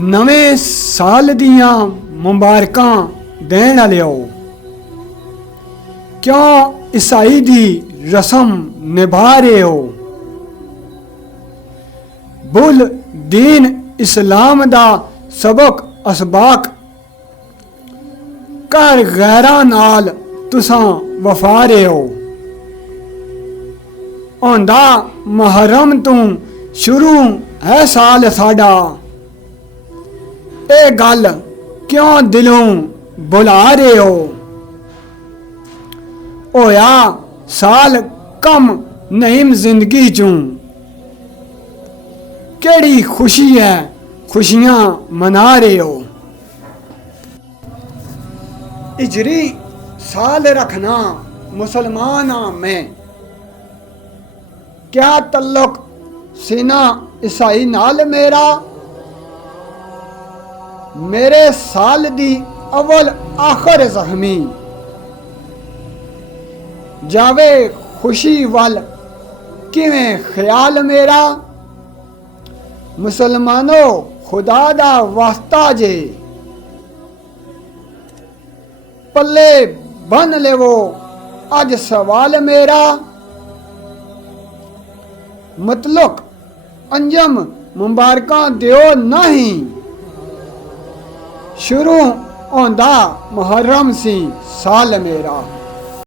नवें साल दियां मुबारकां देण वालिओ, क्यों ईसाई दी रस्म निभा रहे हो? बुल दीन इस्लाम दा सबक असबाक कर गैरां नाल तुसां वफा रहे हो। औंदा मुहर्रम तू शुरू है साल साडा, ए गल क्यों दिलों बुला रहे हो? होया साल कम नहीं जिंदगी चूं, केड़ी खुशी है खुशियां मना रहे हो। हिजरी साल रखना मुसलमान हाँ मैं, क्या तल्लुक सीना ईसाई नाल मेरा? मेरे साल दी अवल आखिर जख्मी, जावे खुशी वल किवें ख्याल मेरा? मुसलमानों खुदा दा वास्ता जे, पल्ले बन लेवो अज सवाल मेरा। मतलुक अंजम मुबारकां दियो नहीं, शुरू होंदा मुहर्रम सी साल मेरा।